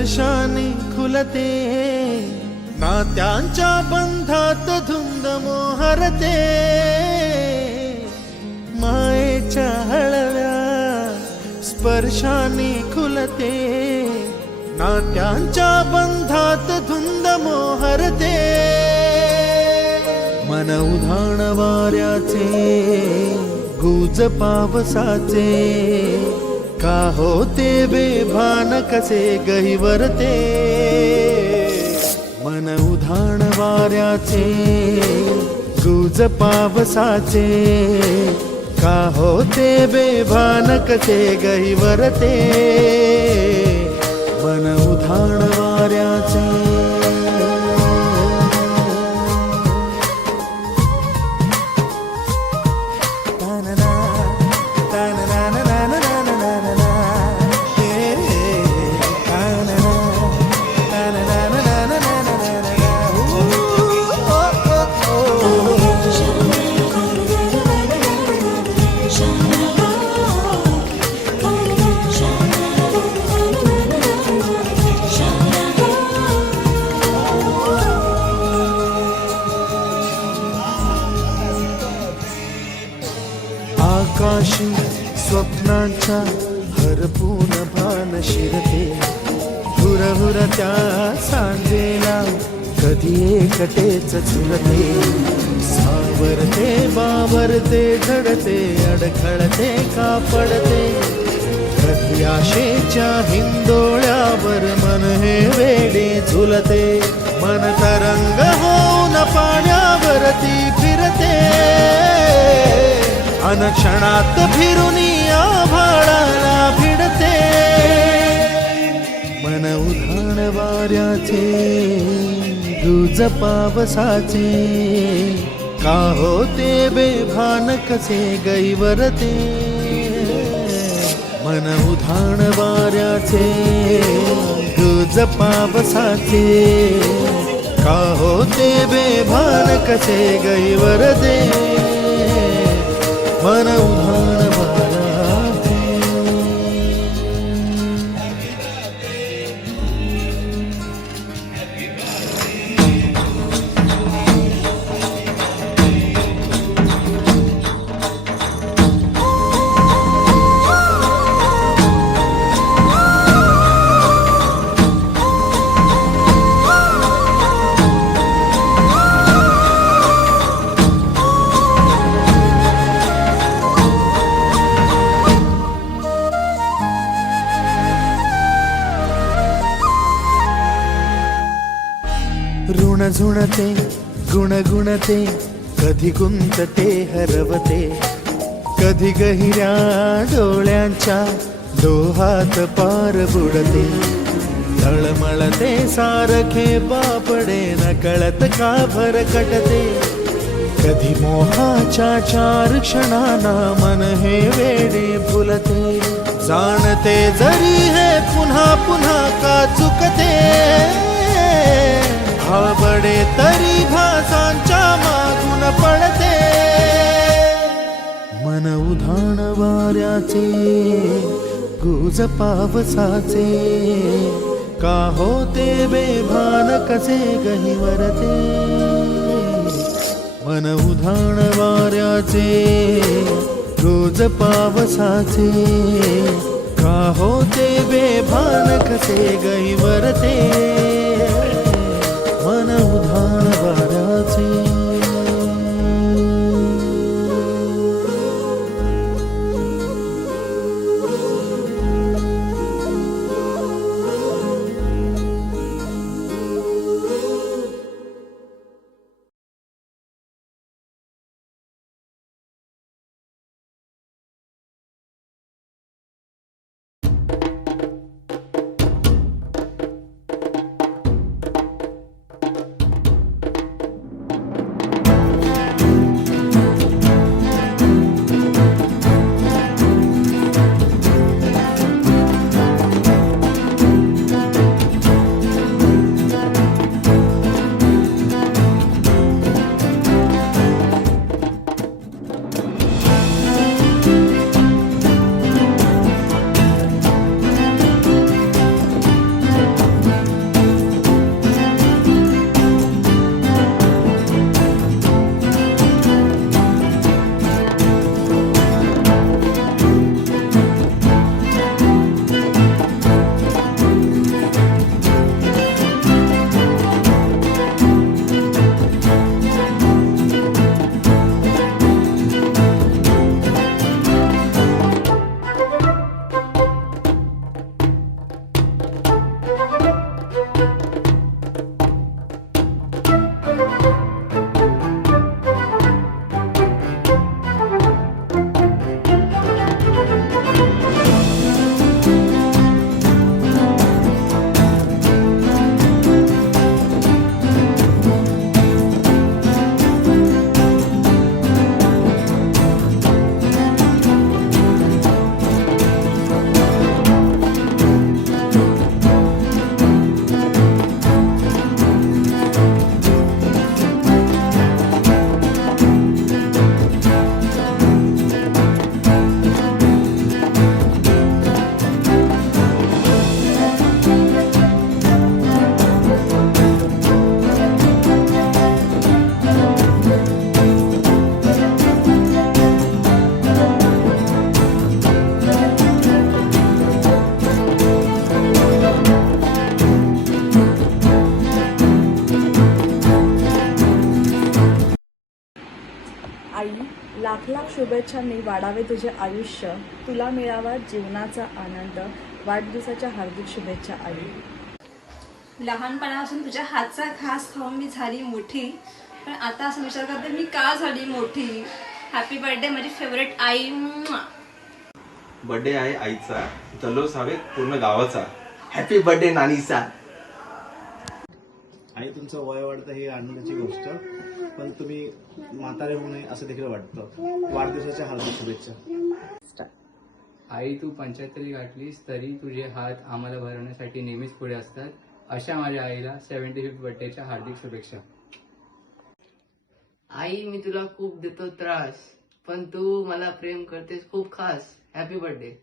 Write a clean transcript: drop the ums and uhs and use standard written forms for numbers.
स्पर्शाने खुलते, नात्यांच्या बंधात धुंद मोहरते, मायेच्या हळव्या स्पर्शाने खुलते, नात्यांच्या बंधात धुंद मोहरते, मन उधाण वाऱ्याचे गुज पावसाचे, का होते बेभान कसे गहिवरते, मन उधाण वाऱ्याचे गुज पावसाचे, का होते बेभान कसे गहिवरते, मन उधाण वाऱ्याचे. आकाशी स्वप्नांच्या हरपून भान शिरते, हुरहुर त्या सांजेला कधी एकटेच झुलते, सावरते बावरते झडते, अडखळते का पडते, कधी आशेच्या हिंदोळ्यावर मन हे वेडे झुलते, मन तरंग होऊन पाण्यावरती फिरते, अनक्षणात फिरुनी आभाळाला भिडते, मन उधाण वाऱ्याचे गुज पावसाचे, का होते बेभान कसे गहिवरते, मन उधाण वाऱ्याचे गुज पावसाचे, का होते बेभान कसे गहिवरते, मन उधाण वाऱ्याचे. ऋण झुणते गुणगुणते, कधी गुंतते हरवते, कधी गहिऱ्या डोळ्यांच्या डोहात पार बुडते, तळमळते सारखे बापडे नकळत का भरकटते, कधी मोहाच्या चार क्षणांना मन हे वेडे फुलते, जाणते जरी हे पुन्हा पुन्हा का चुकते, आवडे तरी भासांच्या मागून पडते, मन उधाण वाऱ्याचे गुज पावसाचे, का होते बेभान कसे गहिवरते, मन उधाण वाऱ्याचे गुज पावसाचे, का होते बेभान कसे गहिवरते, मन उधाण वाऱ्याचे. लाख लाख शुभेच्छांनी वाढावे तुझे आयुष्य, तुला मिळावा जीवनाचा आनंद. वाढदिवसाच्या हार्दिक शुभेच्छा आई. लहानपणापासून तुझ्या हातचा घास खाऊन मी झाली मोठी, पण आता असं विचार करते मी का झाली मोठी. हॅपी बर्थडे माझी फेवरेट आई. बर्थडे आहे आईचा, जल्लोष हवे पूर्ण गावाचा. Happy birthday नानीचा. आई तुमचं वय वाढतं ही आनंदाची गोष्ट, पण तुम्ही म्हातारे होऊ नये असं देखील वाटतं. वाढदिवसाच्या हार्दिक शुभेच्छा. आई तू 75 गाठलीस तरी तुझे हात आम्हाला भरवण्यासाठी नेहमीच पुढे असतात. अशा माझ्या आईला 75th बर्थडेच्या हार्दिक शुभेच्छा. आई मी तुला खूप देतो त्रास, पण तू मला प्रेम करतेस खूप खास. Happy birthday.